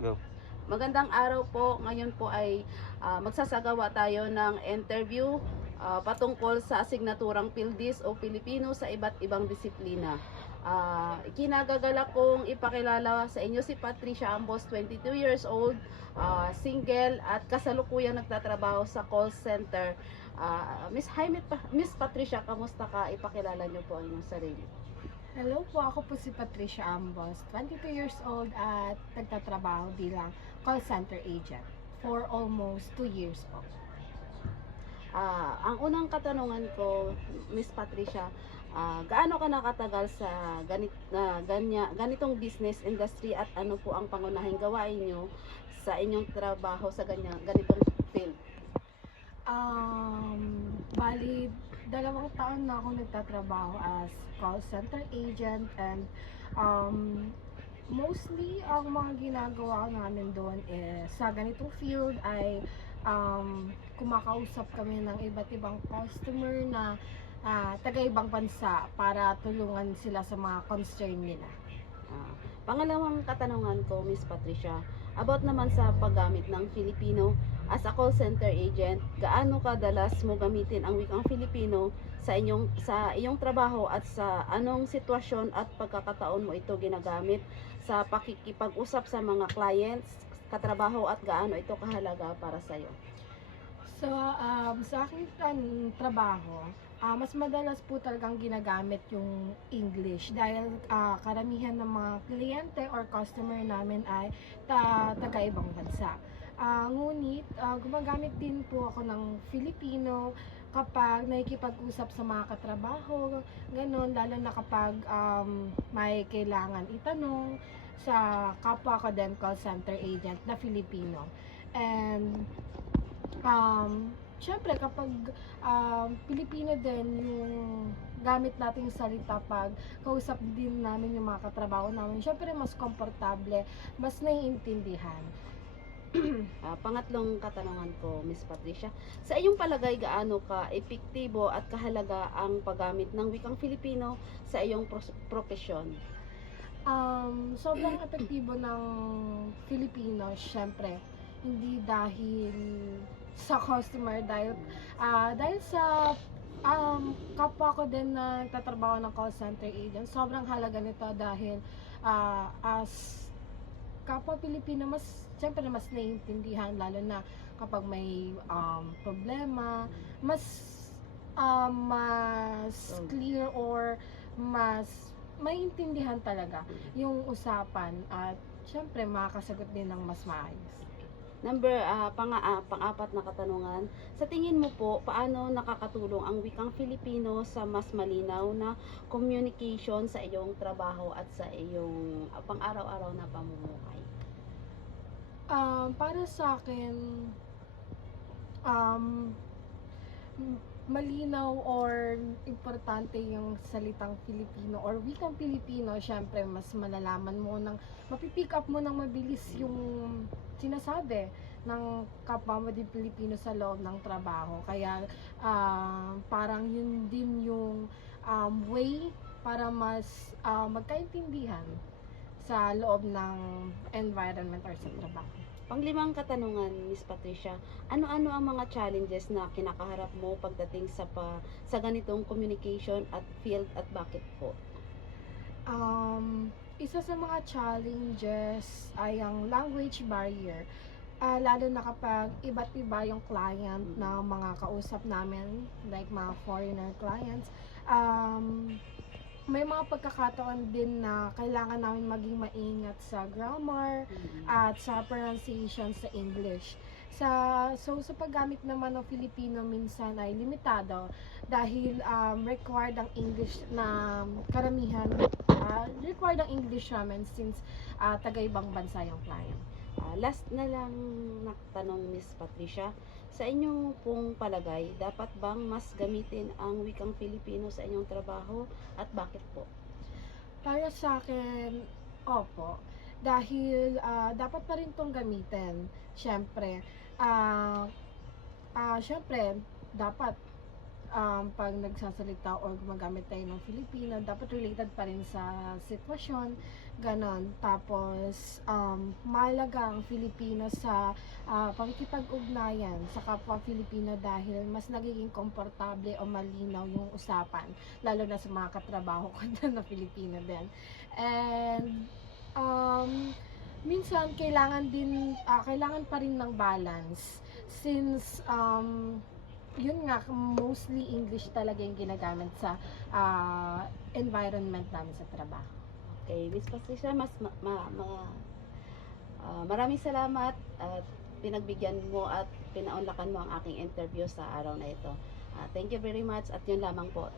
Go. Magandang araw po. Ngayon po ay magsasagawa tayo ng interview patungkol sa asignaturang PhilDis o Pilipino sa iba't ibang disiplina. Ikinagagalak kong ipakilala sa inyo si Patricia Ambos, 22 years old, single at kasalukuyang nagtatrabaho sa call center. Miss Patricia, kamusta ka? Ipakilala niyo po ang inyong sarili. Hello po, ako po si Patricia Ambos, 22 years old at nagtatrabaho bilang call center agent for almost 2 years po. Ang unang katanungan ko, Miss Patricia, gaano ka nakatagal sa ganitong business industry at ano po ang pangunahing gawain nyo sa inyong trabaho sa ganitong field? Bali, 2 taon na ako nagtatrabaho as call center agent and mostly ang mga ginagawa namin doon is sa ganitong field ay kumakausap kami ng iba't ibang customer na taga-ibang bansa para tulungan sila sa mga concern nila. Pangalawang katanungan ko, Miss Patricia, about naman sa paggamit ng Filipino as a call center agent, gaano kadalas mo gamitin ang wikang Filipino sa iyong trabaho at sa anong sitwasyon at pagkakataon mo ito ginagamit sa pakikipag-usap sa mga clients, katrabaho at gaano ito kahalaga para sa iyo? So, sa aking trabaho, mas madalas po talagang ginagamit yung English dahil karamihan ng mga kliyente or customer namin ay taga-ibang bansa. Ngunit, gumagamit din po ako ng Filipino kapag nakikipag-usap sa mga katrabaho, ganun, lalo na kapag may kailangan itanong sa kapwa ko din call center agent na Filipino. And syempre kapag Pilipino din yung gamit nating salita pag kausap din namin yung mga katrabaho namin, syempre mas komportable, mas naiintindihan. Pangatlong katanungan ko, Miss Patricia, sa iyong palagay gaano ka epektibo at kahalaga ang paggamit ng wikang Filipino sa iyong propesyon? Sobrang epektibo ng Filipino, syempre, hindi dahil sa customer, dahil sa kapwa ko din na nagtatrabaho ng call center agent, sobrang halaga nito dahil as kapwa Pilipino, syempre mas naiintindihan, lalo na kapag may problema, mas clear or mas maiintindihan talaga yung usapan at syempre makakasagot din ng mas maayos. Pang-apat na katanungan, sa tingin mo po, paano nakakatulong ang wikang Filipino sa mas malinaw na communication sa iyong trabaho at sa iyong pang-araw-araw na pamumuhay? Para sa akin, um, malinaw or importante yung salitang Filipino or wikang Filipino, syempre mas malalaman mo mapipick up mo ng mabilis yung sinasabi ng kapwa mo din Pilipino sa loob ng trabaho. Kaya parang yun din yung way para mas magkaintindihan sa loob ng environment or sa trabaho. Panglimang katanungan, Miss Patricia, ano-ano ang mga challenges na kinakaharap mo pagdating sa ganitong communication at field at bakit po? Isa sa mga challenges ay ang language barrier. Lalo na kapag iba't iba yung client na mga kausap namin, like mga foreigner clients. May mga pagkakataon din na kailangan namin maging maingat sa grammar at sa pronunciation sa English. So sa paggamit naman ng Filipino minsan ay limitado dahil required ang English na karamihan, required ang English namin since taga-ibang bansa yung client. Last na lang na tanong, Miss Patricia, sa inyong pong palagay, dapat bang mas gamitin ang wikang Filipino sa inyong trabaho at bakit po? Para sa akin, opo. Dahil dapat pa rin tong gamitin. Siyempre, syempre, dapat pag nagsasalita or gumagamit tayo ng Filipino, dapat related pa rin sa sitwasyon, ganon. Tapos, mahalaga ang Filipino sa pakikipag-ugnayan sa kapwa Filipino dahil mas nagiging komportable o malinaw yung usapan, lalo na sa mga katrabaho ko na Filipino din. And, minsan kailangan pa rin ng balance since yun nga mostly English talaga yung ginagamit sa environment namin sa trabaho. Okay, Miss Patricia, maraming salamat at pinagbigyan mo at pinaunlakan mo ang aking interview sa araw na ito. Thank you very much at yun lamang po.